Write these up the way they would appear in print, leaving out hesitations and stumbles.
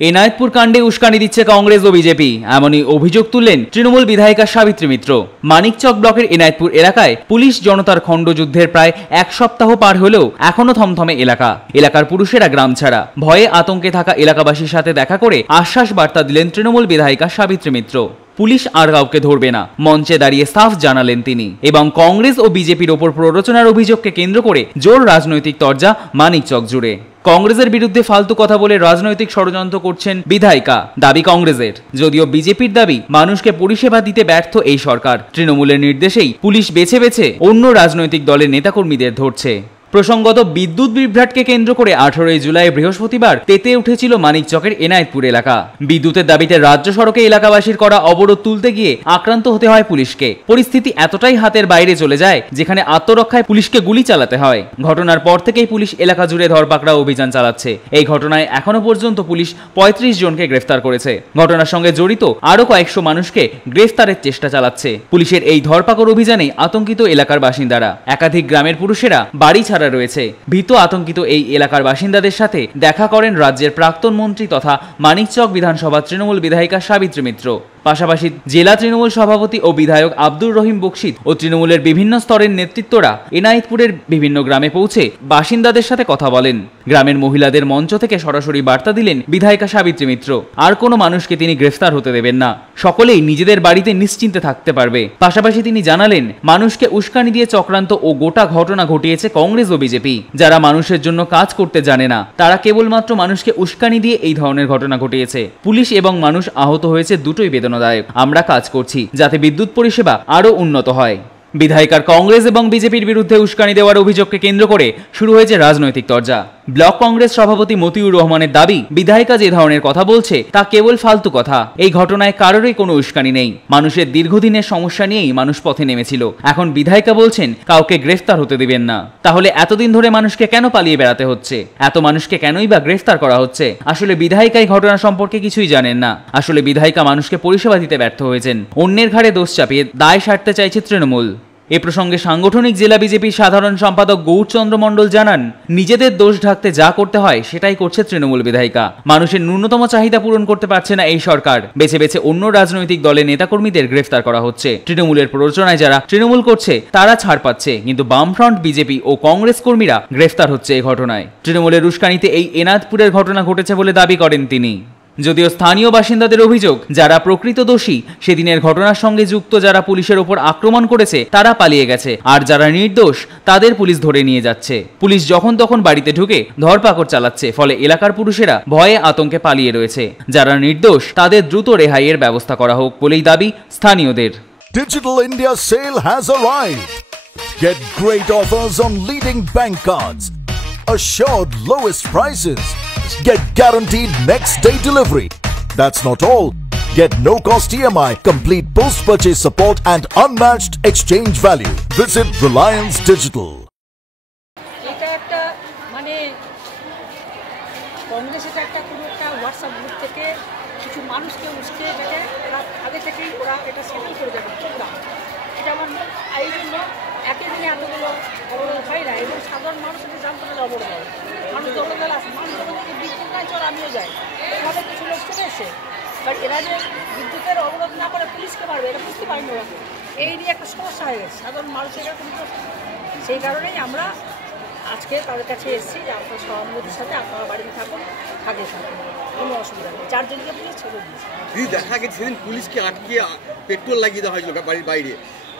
এনায়েতপুর কাণ্ডে উস্কানি দিচ্ছে কংগ্রেস ও বিজেপি, এমনই অভিযোগ তুললেন তৃণমূল বিধায়িকা সাবিত্রী মিত্র। মানিকচক ব্লকের এনায়েতপুর এলাকায় পুলিশ জনতার খণ্ডযুদ্ধের প্রায় এক সপ্তাহ পার হলেও এখনো থমথমে এলাকার পুরুষেরা গ্রাম ছাড়া। ভয়ে আতঙ্কে থাকা এলাকাবাসীর সাথে দেখা করে আশ্বাস বার্তা দিলেন তৃণমূল বিধায়িকা সাবিত্রী মিত্র। পুলিশ আর কাউকে ধরবে না, মঞ্চে দাঁড়িয়ে সাফ জানালেন তিনি। এবং কংগ্রেস ও বিজেপির ওপর প্ররোচনার অভিযোগকে কেন্দ্র করে জোর রাজনৈতিক তরজা মানিকচক জুড়ে। কংগ্রেসের বিরুদ্ধে ফালতু কথা বলে রাজনৈতিক ষড়যন্ত্র করছেন বিধায়িকা, দাবি কংগ্রেসের। যদিও বিজেপির দাবি মানুষকে পরিষেবা দিতে ব্যর্থ এই সরকার। তৃণমূলের নির্দেশেই পুলিশ বেছে বেছে অন্য রাজনৈতিক দলের নেতাকর্মীদের ধরছে। প্রসঙ্গত, বিদ্যুৎ বিভ্রাটকে কেন্দ্র করে 18 জুলাই বৃহস্পতিবার তেতে উঠেছিল মানিকচকের এনায়েতপুর এলাকা। বিদ্যুতের দাবিতে রাজ্য সড়কে এলাকাবাসীর করা অবরোধ তুলতে গিয়ে আক্রান্ত হতে হয় পুলিশকে। পরিস্থিতি এতটাই হাতের বাইরে চলে যায় যেখানে আত্মরক্ষায় পুলিশকে গুলি চালাতে হয়। ঘটনার পর থেকেই পুলিশ এলাকা জুড়ে ধরপাকড়া অভিযান চালাচ্ছে। এই ঘটনায় এখনো পর্যন্ত পুলিশ 35 জনকে গ্রেফতার করেছে। ঘটনার সঙ্গে জড়িত আরো কয়েকশো মানুষকে গ্রেফতারের চেষ্টা চালাচ্ছে। পুলিশের এই ধরপাকড় অভিযানে আতঙ্কিত এলাকার বাসিন্দারা। একাধিক গ্রামের পুরুষেরা বাড়ি রয়েছে। ভীত আতঙ্কিত এই এলাকার বাসিন্দাদের সাথে দেখা করেন রাজ্যের প্রাক্তন মন্ত্রী তথা মানিকচক বিধানসভা তৃণমূল বিধায়িকা সাবিত্রী মিত্র। পাশাপাশি জেলা তৃণমূল সভাপতি ও বিধায়ক আব্দুর রহিম বকশিদ ও তৃণমূলের বিভিন্ন স্তরের নেতৃত্বরা এনায়েতপুরের বিভিন্ন গ্রামে পৌঁছে বাসিন্দাদের সাথে কথা বলেন। গ্রামের মহিলাদের মঞ্চ থেকে সরাসরি বার্তা দিলেন বিধায়িকা সাবিত্রী মিত্র। আর কোনো মানুষকে তিনি গ্রেফতার হতে দেবেন না, সকলেই নিজেদের বাড়িতে নিশ্চিন্তে থাকতে পারবে। পাশাপাশি তিনি জানালেন, মানুষকে উস্কানি দিয়ে চক্রান্ত ও গোটা ঘটনা ঘটিয়েছে কংগ্রেস ও বিজেপি। যারা মানুষের জন্য কাজ করতে জানে না, তারা কেবলমাত্র মানুষকে উস্কানি দিয়ে এই ধরনের ঘটনা ঘটিয়েছে। পুলিশ এবং মানুষ আহত হয়েছে, দুটোই বেদনাদায়ক। আমরা কাজ করছি যাতে বিদ্যুৎ পরিষেবা আরো উন্নত হয়। বিধায়িকার কংগ্রেস এবং বিজেপির বিরুদ্ধে উস্কানি দেওয়ার অভিযোগকে কেন্দ্র করে শুরু হয়েছে রাজনৈতিক তরজা। ব্লক কংগ্রেস সভাপতি মতিউর রহমানের দাবি, বিধায়িকা যে ধরনের কথা বলছে তা কেবল ফালতু কথা। এই ঘটনায় কারোরই কোনো উস্কানি নেই। মানুষের দীর্ঘদিনের সমস্যা নিয়েই মানুষ পথে নেমেছিল। এখন বিধায়িকা বলছেন কাউকে গ্রেফতার হতে দিবেন না। তাহলে এতদিন ধরে মানুষকে কেন পালিয়ে বেড়াতে হচ্ছে? এত মানুষকে কেনই বা গ্রেফতার করা হচ্ছে? আসলে বিধায়িকা এই ঘটনা সম্পর্কে কিছুই জানেন না। আসলে বিধায়িকা মানুষকে পরিষেবা দিতে ব্যর্থ হয়েছেন। অন্যের ঘাড়ে দোষ চাপিয়ে দায় সারতে চাইছে তৃণমূল। এ প্রসঙ্গে সাংগঠনিক জেলা বিজেপির সাধারণ সম্পাদক গৌরচন্দ্র মণ্ডল জানান, নিজেদের দোষ ঢাকতে যা করতে হয় সেটাই করছে তৃণমূল বিধায়িকা। মানুষের ন্যূনতম চাহিদা পূরণ করতে পারছে না এই সরকার। বেছে বেছে অন্য রাজনৈতিক দলের নেতাকর্মীদের গ্রেফতার করা হচ্ছে। তৃণমূলের প্ররোচনায় যারা তৃণমূল করছে তারা ছাড় পাচ্ছে, কিন্তু বামফ্রন্ট, বিজেপি ও কংগ্রেস কর্মীরা গ্রেফতার হচ্ছে এই ঘটনায়। তৃণমূলের উস্কানিতে এই এনায়েতপুরের ঘটনা ঘটেছে বলে দাবি করেন তিনি। যদিও স্থানীয় বাসিন্দাদের অভিযোগ, যারা প্রকৃত দোষী, সেদিনের ঘটনার সঙ্গে যুক্ত যারা পুলিশের ওপর আক্রমণ করেছে তারা পালিয়ে গেছে, আর যারা নির্দোষ তাদের পুলিশ ধরে নিয়ে যাচ্ছে। পুলিশ যখন তখন বাড়িতে ঢুকে ধরপাকড় চালাচ্ছে, ফলে এলাকার পুরুষেরা ভয়ে আতঙ্কে পালিয়ে রয়েছে। যারা নির্দোষ তাদের দ্রুত রেহাইয়ের ব্যবস্থা করা হোক বলেই দাবি স্থানীয়দের। Digital India sale has arrived. Get great offers on leading bank cards, assured lowest prices, get guaranteed next day delivery. That's not all. Get no cost EMI, complete post purchase support and unmatched exchange value. Visit Reliance Digital. এটা একটা মানে কংগ্রেসের একটা কোনো একটা WhatsApp group থেকে কিছু মানুষকে উস্কে এটাকে ওরা আগে থেকেই ওরা এটা সেটেল করে দেবে প্রোগ্রাম। এটা আমার এই জন্য একই দিনে এতগুলো অবরোধ হয় না, এবং সাধারণ মানুষ এটা জানতে পারলে অবরোধ হয়। মানুষ দলে আসে, মানুষ দলে বিদ্যুৎ নাই, চল আমিও যাই, এভাবে কিছু লোক চলে এসে। বাট এরা যে বিদ্যুতের অবরোধ না করে পুলিশকে পারবে এটা বুঝতে পারিনি ওরা। এই নিয়ে একটা সমস্যা হয়ে গেছে সাধারণ মানুষের এটা কোনো। সেই কারণেই আমরা আজকে তাদের কাছে এসেছি যে আপনার সহানুভূতির সাথে আপনারা বাড়িতে থাকুন, থাকে থাকুন, কোনো অসুবিধা নেই। 4 জনকে পুলিশ ছেড়ে দিয়েছে। দেখা গেছে সেদিন পুলিশকে আটকে পেট্রোল লাগিয়ে দেওয়া হয়েছিল বাড়ির বাইরে।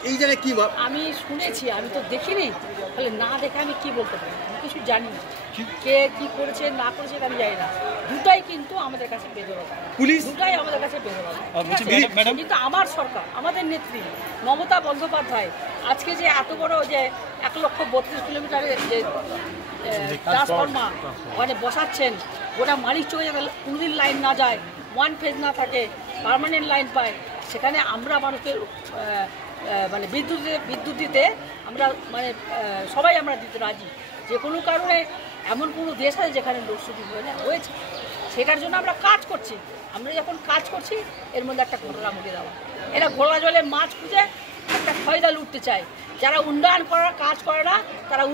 এই জায়গায় কি আমি শুনেছি, আমি তো দেখিনি, তাহলে না দেখে আমি কি বলতে পারি? আমি কিছু জানি না, কে কি করেছে না করেছে আমি জানি না। দুটাই কিন্তু আমাদের কাছে বেদরকার, পুলিশ দুটাই আমাদের কাছে বেদরকার। কিন্তু আমার সরকার, আমাদের নেত্রী মমতা বন্দ্যোপাধ্যায় আজকে যে এত বড় যে 1,32 কিলোমিটারের যে ট্রান্সফরমার ওখানে বসাচ্ছেন, ওটা মানিকচকে কোনোদিন লাইন না যায়, 1 ফেজ না থাকে, পার্মানেন্ট লাইন পায়, সেখানে আমরা মানুষকে মানে বিদ্যুৎ দিতে আমরা মানে সবাই আমরা দিতে রাজি। যে কোনো কারণে এমন কোনো দেশ আছে যেখানে লোডশেডিং হয়েছে, সেটার জন্য আমরা কাজ করছি। আমরা যখন কাজ করছি এর মধ্যে একটা ঘটনা ঘটে দেওয়া, এটা ঘোলা জলে মাছ খুঁজে একটা ফয়দা লুটতে চায়। যারা উন্নয়ন করার কাজ করে না তারা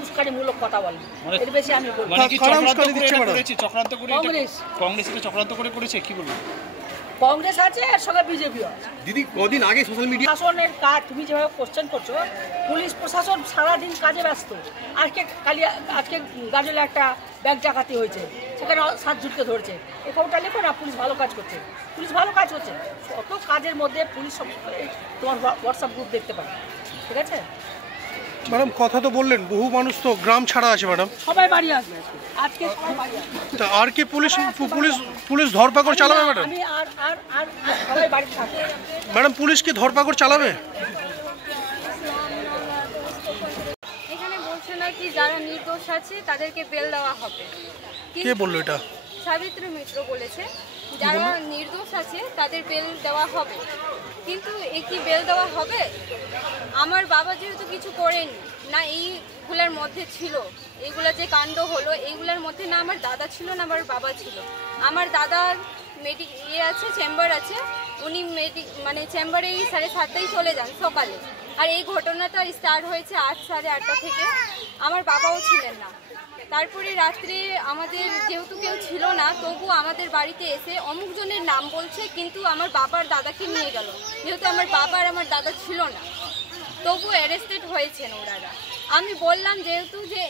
উস্কানিমূলক কথা বলে, এর বেশি আমি বলবো না। চক্রান্ত করে করেছে কি বলবো? কংগ্রেস আছে, এর সঙ্গে বিজেপিও আছে। দিদি কদিন আগে সোশ্যাল মিডিয়া প্রশাসনের কাজ তুমি যেভাবে কোশ্চেন করছো, পুলিশ প্রশাসন সারাদিন কাজে ব্যস্ত। আজকে গাজলে একটা ব্যাগ ডাকাতি হয়েছে, সেখানে 7 জনকে ধরেছে। এই খবরটা লেখো না, পুলিশ ভালো কাজ করছে, পুলিশ ভালো কাজ করছে। অত কাজের মধ্যে পুলিশ তোমার হোয়াটসঅ্যাপ গ্রুপ দেখতে পাবে, ঠিক আছে ম্যাডাম? কথা তো বললেন বহু মানুষ তো গ্রাম ছাড়া আছে ম্যাডাম, সবাই বাড়ি আসবে আজকে, সবাই বাড়ি আসবে। তা আর কি পুলিশ পুলিশ ধরপাকড় চালাবে ম্যাডাম? আমি আর সবাই বাড়িতে থাকবে ম্যাডাম পুলিশ কি ধরপাকড় চালাবে? এখানে বলছে না কি যারা নির্দোষ আছে তাদেরকে বেল দেওয়া হবে। কে বললো এটা? সাবিত্রী মিত্র বলেছে যারা নির্দোষ আছে তাদের বেল দেওয়া হবে। কিন্তু এ কি বেল দেওয়া হবে? আমার বাবা যেহেতু কিছু করেনি না, এইগুলোর মধ্যে ছিল, এইগুলা যে কাণ্ড হলো এইগুলোর মধ্যে না আমার দাদা ছিল না আমার বাবা ছিল। আমার দাদার আছে, চেম্বার আছে, উনি চেম্বারে 7:30 চলে যান সকালে। আর এই ঘটনাটা স্টার্ট হয়েছে 8 সাড়ে 8টা থেকে। আমার বাবাও ছিলেন না। তারপরে রাত্রে আমাদের যেহেতু কেউ ছিল না, তবু আমাদের বাড়িতে এসে অমুক জনের নাম বলছে, কিন্তু আমার বাবার দাদাকে নিয়ে গেল। যেহেতু আমার বাবা আর আমার দাদা ছিল না, তবু অ্যারেস্টেড হয়েছেন ওনারা। আমি বললাম যেহেতু যে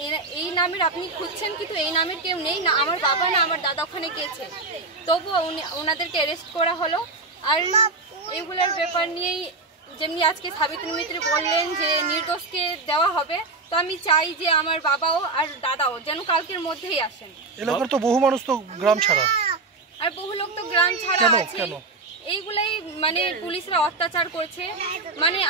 এই নামের আপনি খুঁজছেন, কিন্তু এই নামের কেউ নেই না, আমার বাবা না আমার দাদা ওখানে গেছে, তবু ওনাদেরকে অ্যারেস্ট করা হলো। আর এগুলোর ব্যাপার নিয়েই যেমনি আজকে সাবিত্রী মিত্র বললেন যে নির্দোষকে দেওয়া হবে, তো আমি চাই যে আমার বাবাও আর দাদাও যেন কালকের মধ্যেই আসেন। এলাকার তো বহু মানুষ তো গ্রাম ছাড়া, আর বহু লোক তো গ্রাম ছাড়া আছে। এইগুলাই পুলিশরা অত্যাচার করছে।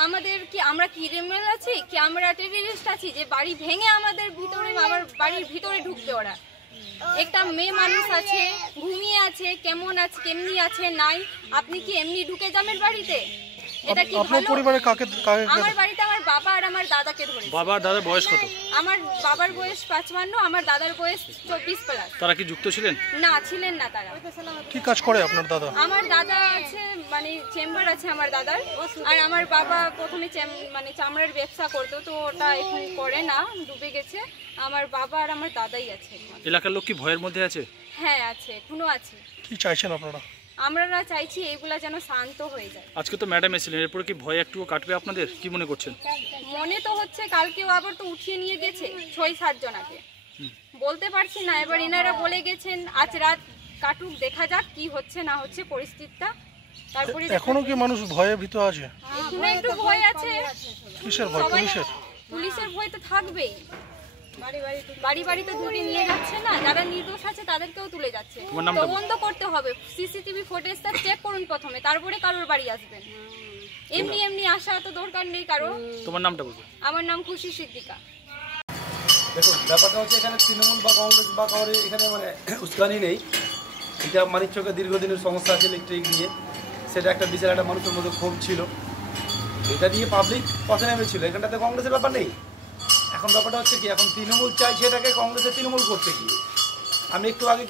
আমাদের কি আমরা ক্রিমিনাল আছি, কি আমরা টেররিস্ট আছি যে বাড়ি ভেঙে আমার বাড়ির ভিতরে ঢুকবে ওরা? একটা মেয়ে মানুষ আছে, ঘুমিয়ে আছে, কেমনি আছে নাই, আপনি কি এমনি ঢুকে যাবেন বাড়িতে? এটা কি আপনার পরিবারে কাকে? আমার বাড়িতে আমার বাবা আর আমার দাদাকে ধরে। বাবা দাদার বয়স কত? আমার বাবার বয়স 55, আমার দাদার বয়স 24+। তারা কি যুক্ত ছিলেন? না, ছিলেন না তারা। কি কাজ করে আপনার দাদা? আমার দাদা আছে চেম্বার আছে আমার দাদার। আর আমার বাবা প্রথমে চামড়ার ব্যবসা করতো, তো ওটা এখন করে না, ডুবে গেছে। আমার বাবা আর আমার দাদাই আছে। এলাকার লোক কি ভয়ের মধ্যে আছে? হ্যাঁ আছে, এখনো আছে। কি চাইছেন আপনারা? আমরা চাইছি এগুলা যেন শান্ত হয়ে যায়। আজকে তো ম্যাডাম এসেছিলেন, এরপরে কি ভয় একটু কাটবে আপনাদের? কি মনে করছেন? মনে তো হচ্ছে কালকেও আবার তো উঠিয়ে নিয়ে গেছে 6-7 জনাকে, বলতে পারছি না। এবার এনারা বলে গেছেন আজ রাত কাটুক, দেখা যাক কি হচ্ছে না হচ্ছে পরিস্থিতিটা। তারপরে এখনো কি মানুষ ভয়ে ভীত আছে? এখনো একটু ভয় আছে। কিসের ভয়? পুলিশের ভয় তো থাকবেই। বাড়ি বাড়িতে ঢুকে নিয়ে যাচ্ছে না, যারা নির্দোষ আছে তাদেরকেও তুলে যাচ্ছে। তদন্ত করতে হবে, সিসিটিভি ফুটেজটা চেক করুন প্রথমে, তারপরে কারোর বাড়ি আসবেন। এমনি আসা তো দরকার নেই কারো। তোমার নামটা বলবো? আমার নাম খুশি সিদ্দিকা। দেখুন, ব্যাপারটা হচ্ছে এখানে তৃণমূল বা কংগ্রেস বা কাউরে এখানে উস্কানি নেই। এটা মানিকচকের দীর্ঘদিনের সমস্যা আছে ইলেকট্রিক নিয়ে, সেটা একটা বিশাল একটা মানুষের মধ্যে ক্ষোভ ছিল, এটা নিয়ে পাবলিক পথে নেমেছিল। এখানটাতে কংগ্রেসের ব্যাপার নেই। এখন ব্যাপারটা হচ্ছে কি, এখন তৃণমূল চাইছে এটাকে কংগ্রেসের তৃণমূল করতে গিয়ে। আমি একটু আগে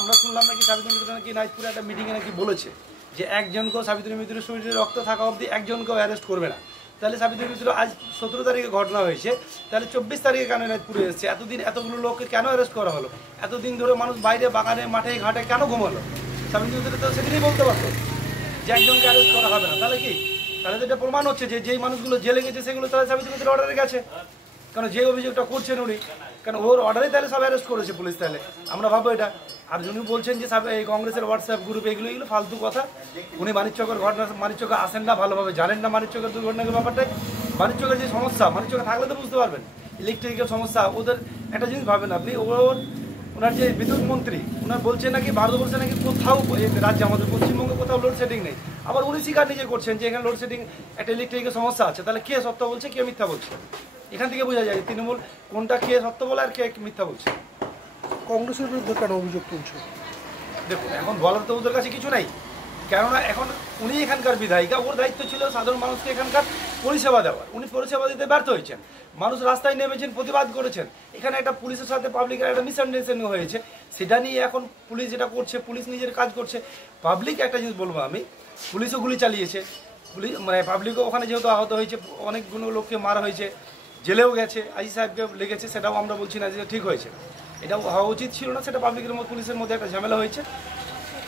আমরা শুনলাম নাকি সাবিত্রী মিত্র নাকি নাইটপুরে একটা মিটিংয়ে নাকি বলেছে যে একজনকেও সাবিত্রী মিত্রের শরীরে রক্ত থাকা অবধি একজনকেও অ্যারেস্ট করবে না। তাহলে সাবিত্রী মিত্র আজ 17 তারিখে ঘটনা হয়েছে, তাহলে 24 তারিখে কেন নাইটপুরে এসেছে? এতদিন এতগুলো লোককে কেন অ্যারেস্ট করা হলো? এতদিন ধরে মানুষ বাইরে বাগানে মাঠে ঘাটে কেন ঘুমালো? সাবিত্রী মিত্র তো সেদিনই বলতে পারতো যে একজনকে অ্যারেস্ট করা হবে না। তাহলে কি? তাহলে তো এটা প্রমাণ হচ্ছে যে যেই মানুষগুলো জেলে গেছে সেগুলো তাহলে সাবিত্রী মিত্রের অর্ডারে গেছে। কারণ যে অভিযোগটা করছেন উনি, কারণ ওর অর্ডারে তাহলে সব অ্যারেস্ট করেছে পুলিশ। তাহলে আমরা ভাববো এটা। আর উনি বলছেন যে এই কংগ্রেসের হোয়াটসঅ্যাপ গ্রুপ এগুলো ফালতু কথা। উনি মানিকচকের ঘটনা, মানিকচকে আসেন না, ভালোভাবে জানেন না মানিকচকের দুর্ঘটনার ব্যাপারটাই। মানিকচকের যে সমস্যা, মানিকচকে থাকলে তো বুঝতে পারবেন ইলেকট্রিক্যাল সমস্যা। ওদের একটা জিনিস ভাবেন আপনি, ওনার যে বিদ্যুৎ মন্ত্রী ওনার বলছে নাকি ভারতবর্ষে নাকি কোথাও রাজ্যে আমাদের পশ্চিমবঙ্গে কোথাও লোডশেডিং নেই। আবার উনি স্বীকার নিজে করছেন যে এখানে লোডশেডিং একটা ইলেকট্রিক্যাল সমস্যা আছে। তাহলে কে সত্য বলছে, কে মিথ্যা বলছে? এখান থেকে বোঝা যায় তৃণমূল কোনটা কে সত্য বলে আর কে মিথ্যা বলছে। কংগ্রেসের বিরুদ্ধে কেন অভিযোগ তুলছে? দেখুন, এখন বলার তো ওদের কাছে কিছু নেই, কেননা এখন উনি এখানকার বিধায়িকা, ওর দায়িত্ব ছিল সাধারণ মানুষকে এখানকার পরিষেবা দেওয়ার। উনি পরিষেবা দিতে ব্যর্থ হয়েছেন, মানুষ রাস্তায় নেমেছেন, প্রতিবাদ করেছেন। এখানে একটা পুলিশের সাথে পাবলিকের একটা মিসআন্ডারস্ট্যান্ডিং হয়েছে, সেটা নিয়ে এখন পুলিশ যেটা করছে, পুলিশ নিজের কাজ করছে। পাবলিক একটা জিনিস বলবো আমি, পুলিশও গুলি চালিয়েছে, পুলিশ মানে পাবলিকও ওখানে যেহেতু আহত হয়েছে, অনেকগুলো লোককে মারা হয়েছে, জেলেও গেছে, আইজি সাহেবকে লেগেছে, সেটাও আমরা বলছি না যে ঠিক হয়েছে, এটা হওয়া উচিত ছিল না, সেটা পাবলিকের মধ্যে পুলিশের মধ্যে একটা ঝামেলা হয়েছে।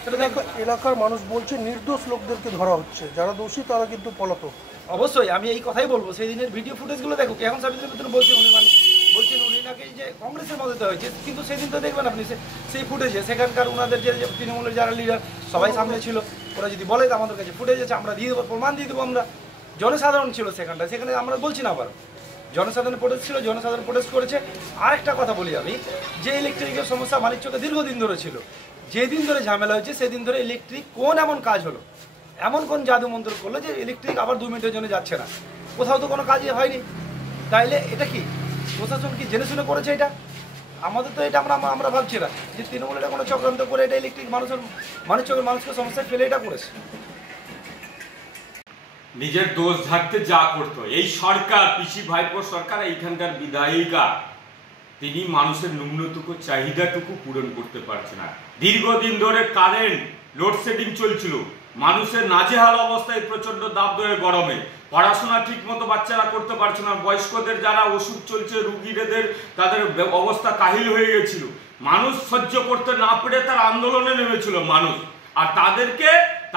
সেটা দেখো এলাকার মানুষ বলছে নির্দোষ লোকদেরকে ধরা হচ্ছে, যারা দোষী তারা কিন্তু পলাতক। অবশ্যই আমি এই কথাই বলবো, সেই দিনের ভিডিও ফুটেজগুলো দেখো, এখন সাবিত্রীর ভিতরে বলছেন উনি, মানে বলছেন উনি নাকি যে কংগ্রেসের মধ্যে হয়েছে, কিন্তু সেদিন তো দেখবেন আপনি সেই ফুটেজে সেখানকার ওনাদের যে তৃণমূলের যারা লিডার সবাই সামনে ছিল, ওরা যদি বলে আমাদের কাছে ফুটেজ আছে আমরা দিয়ে দেবো, প্রমাণ দিয়ে দেবো আমরা। জনসাধারণ ছিল সেখানটায়, সেখানে আমরা বলছি না, আবার জনসাধারণ প্রোটেস্ট ছিল, জনসাধারণ প্রোটেস্ট করেছে। আরেকটা কথা বলি আমি, যে ইলেকট্রিকের সমস্যা মানিকচকে দীর্ঘদিন ধরে ছিল, যেদিন ধরে ঝামেলা হয়েছে সেদিন ধরে ইলেকট্রিক কোন এমন কাজ হলো, এমন কোন জাদু মন্ত্র করলো যে ইলেকট্রিক আবার 2 মিনিটের জন্য যাচ্ছে না, কোথাও তো কোনো কাজই হয়নি। তাইলে এটা কি প্রশাসন কি জেনে শুনে করেছে? এটা আমাদের তো এটা আমরা ভাবছি না যে তৃণমূল এটা কোনো চক্রান্ত করে এটা ইলেকট্রিক মানিকচকের মানুষকে সমস্যায় ফেলে এটা করেছে। নিজের দোষ ঢাকতে যা করতো এই সরকার, পিসি ভাইপোর সরকার, এইখানকার বিধায়িকা, তিনি মানুষের ন্যূনতম চাহিদাটুকু পূরণ করতে পারছে না। দীর্ঘদিন ধরে কারেন্ট লোডশেডিং চলছিল, মানুষের নাজেহাল অবস্থায়, প্রচন্ড দাবদাহে গরমে পড়াশোনা ঠিক মতো বাচ্চারা করতে পারছে না, বয়স্কদের যারা ওষুধ চলছে রুগীদের তাদের অবস্থা কাহিল হয়ে গেছিল, মানুষ সহ্য করতে না পেরে তার আন্দোলনে নেমেছিল মানুষ। আর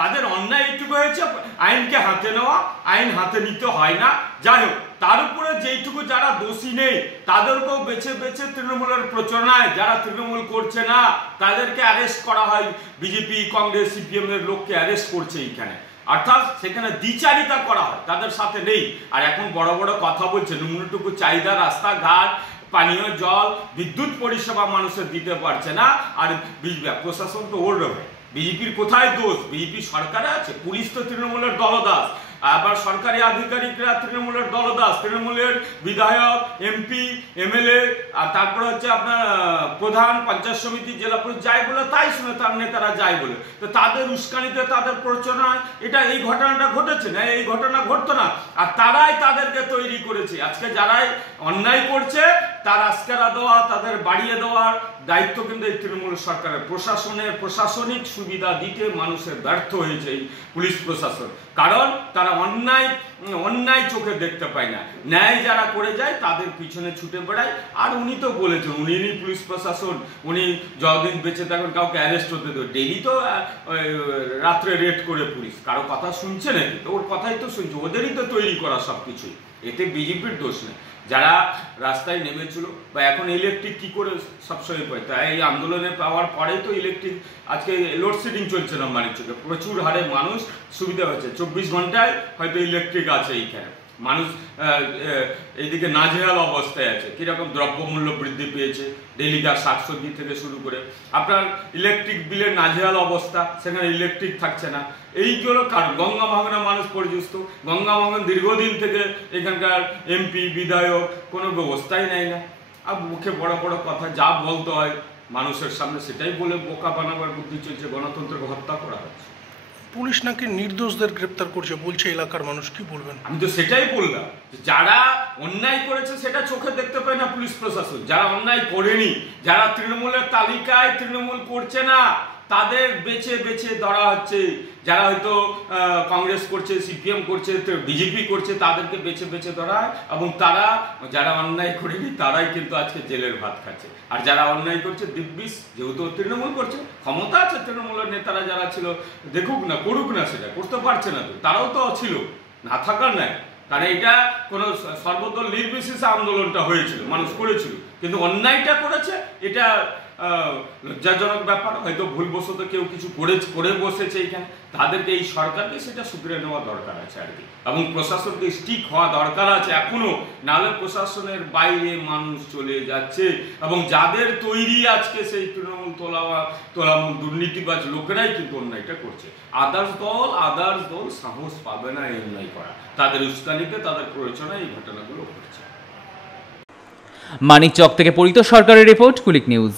তাদের অন্যায় এইটুকু হয়েছে আইনকে হাতে নেওয়া, আইন হাতে নিতে হয় না। যাই হোক, তার উপরে যেইটুকু যারা দোষী নেই তাদেরকেও বেছে বেছে তৃণমূলের প্রচারণায়, যারা তৃণমূল করছে না তাদেরকে অ্যারেস্ট করা হয়, বিজেপি কংগ্রেস সিপিএম এর লোককে অ্যারেস্ট করছে এইখানে, অর্থাৎ সেখানে দ্বিচারিতা করা হয়, তাদের সাথে নেই। আর এখন বড় বড় কথা বলছে, ন্যূনতম চাহিদা রাস্তাঘাট, পানীয় জল, বিদ্যুৎ পরিষেবা মানুষের দিতে পারছে না, আর প্রশাসন তো ওর রবে। বিজেপির কোথায় দোষ? বিজেপি সরকারে আছে, পুলিশ তো তৃণমূলের দলদাস, আবার সরকারি আধিকারিকরা তৃণমূলের দলদাস, তৃণমূলের বিধায়ক, এমপি, এমএলএ, আর তারপরে হচ্ছে আপনার প্রধান, পঞ্চায়েত সমিতি, জেলা পরিষদ যাই বলে তাই শুনে তার নেতারা যাই বলে, তো তাদের উস্কানিতে, তাদের প্ররোচনায় এটা এই ঘটনাটা ঘটেছে না, এই ঘটনা ঘটতো না। আর তারাই তাদেরকে তৈরি করেছে। আজকে যারাই অন্যায় করছে তার আস্কারা দেওয়া, তাদের বাড়িয়ে দেওয়ার দায়িত্ব কিন্তু এই তৃণমূল সরকারের। প্রশাসনিক সুবিধা দিতে মানুষের ব্যর্থ হয়েছে এই পুলিশ প্রশাসন, কারণ তারা অন্যায় চোখে দেখতে পায় না, ন্যায় যারা করে যায় তাদের পিছনে ছুটে বেড়ায়। আর উনি তো বলেছেন, উনি পুলিশ প্রশাসন, উনি যতদিন বেঁচে থাকেন কাউকে অ্যারেস্ট হতে দেবে, ডেইলি তো রাত্রে রেড করে পুলিশ, কারো কথা শুনছে নাকি? তো ওর কথাই তো শুনছে, ওদেরই তো তৈরি করা সবকিছুই, এতে বিজেপির দোষ নেই। যারা রাস্তায় নেমেছিল বা এখন ইলেকট্রিক কি করে সবসময় পায়, তাই এই আন্দোলনে পাওয়ার পরেই তো ইলেকট্রিক, আজকে লোডশেডিং চলছে না মানিকচকে, প্রচুর হারে মানুষ সুবিধা হচ্ছে, 24 ঘন্টায় হয়তো ইলেকট্রিক আছে এইখানে। মানুষ এইদিকে নাজেহাল অবস্থায় আছে, কিরকম দ্রব্যমূল্য বৃদ্ধি পেয়েছে, ডেলিকার শাকসবজি থেকে শুরু করে আপনার ইলেকট্রিক বিলের নাজেহাল অবস্থা, সেখানে ইলেকট্রিক থাকছে না। এইগুলো কারণ গঙ্গাভাঙনে মানুষ পর্যস্ত, গঙ্গাভাঙন দীর্ঘদিন থেকে এখানকার এমপি বিধায়ক কোনো ব্যবস্থাই নেয় না, আর মুখে বড় বড় কথা যা বলতে হয় মানুষের সামনে সেটাই বলে বোকা বানাবার বুদ্ধি চলছে, গণতন্ত্রকে হত্যা করা হচ্ছে। পুলিশ নাকি নির্দোষদের গ্রেপ্তার করছে বলছে এলাকার মানুষ, কি বলবেন? আমি তো সেটাই বললাম, যারা অন্যায় করেছে সেটা চোখে দেখতে পায় না পুলিশ প্রশাসন, যারা অন্যায় করেনি, যারা তৃণমূলের তালিকায় তৃণমূল করছে না তাদের বেছে বেছে ধরা হচ্ছে, যারা হয়তো কংগ্রেস করছে, সিপিএম করছে, বিজেপি করছে, তাদেরকে বেছে বেছে ধরা হয়, এবং তারা যারা অন্যায় করেনি তারাই কিন্তু আজকে জেলের ভাত খাচ্ছে। আর যারা অন্যায় করছে দিব্যিস, যেহেতু তৃণমূল করছে, ক্ষমতা আছে তৃণমূলের নেতারা যারা ছিল, দেখুক না, করুক না, সেটা করতে পারছে না, তো তারাও তো ছিল, না থাকার নাই। কারণ এটা কোনো সর্বদল নির্বিশেষে আন্দোলনটা হয়েছিল, মানুষ করেছিল, কিন্তু অন্যায়টা করেছে এটা লজ্জাজনক ব্যাপার। হয়তো ভুলবশত কেউ কিছু করে বসেছে এইখানে, তাদেরকে এই সরকারকে সেটা শুধরে নেওয়া দরকার আছে আর কি, এবং প্রশাসনকে স্টিক হওয়া দরকার আছে এখনো, নাহলে প্রশাসনের বাইরে মানুষ চলে যাচ্ছে, এবং যাদের তৈরি আজকে সেই তৃণমূল তোলামূল দুর্নীতিবাজ লোকেরাই কিন্তু অন্যায়টা করছে। আদার্স দল সাহস পাবে না এই অন্যায় করা, তাদের উস্কানিতে, তাদের প্ররোচনায় এই ঘটনাগুলো ঘটছে। মানিকচক থেকে পরিত সরকারের রিপোর্ট, কুলিক নিউজ।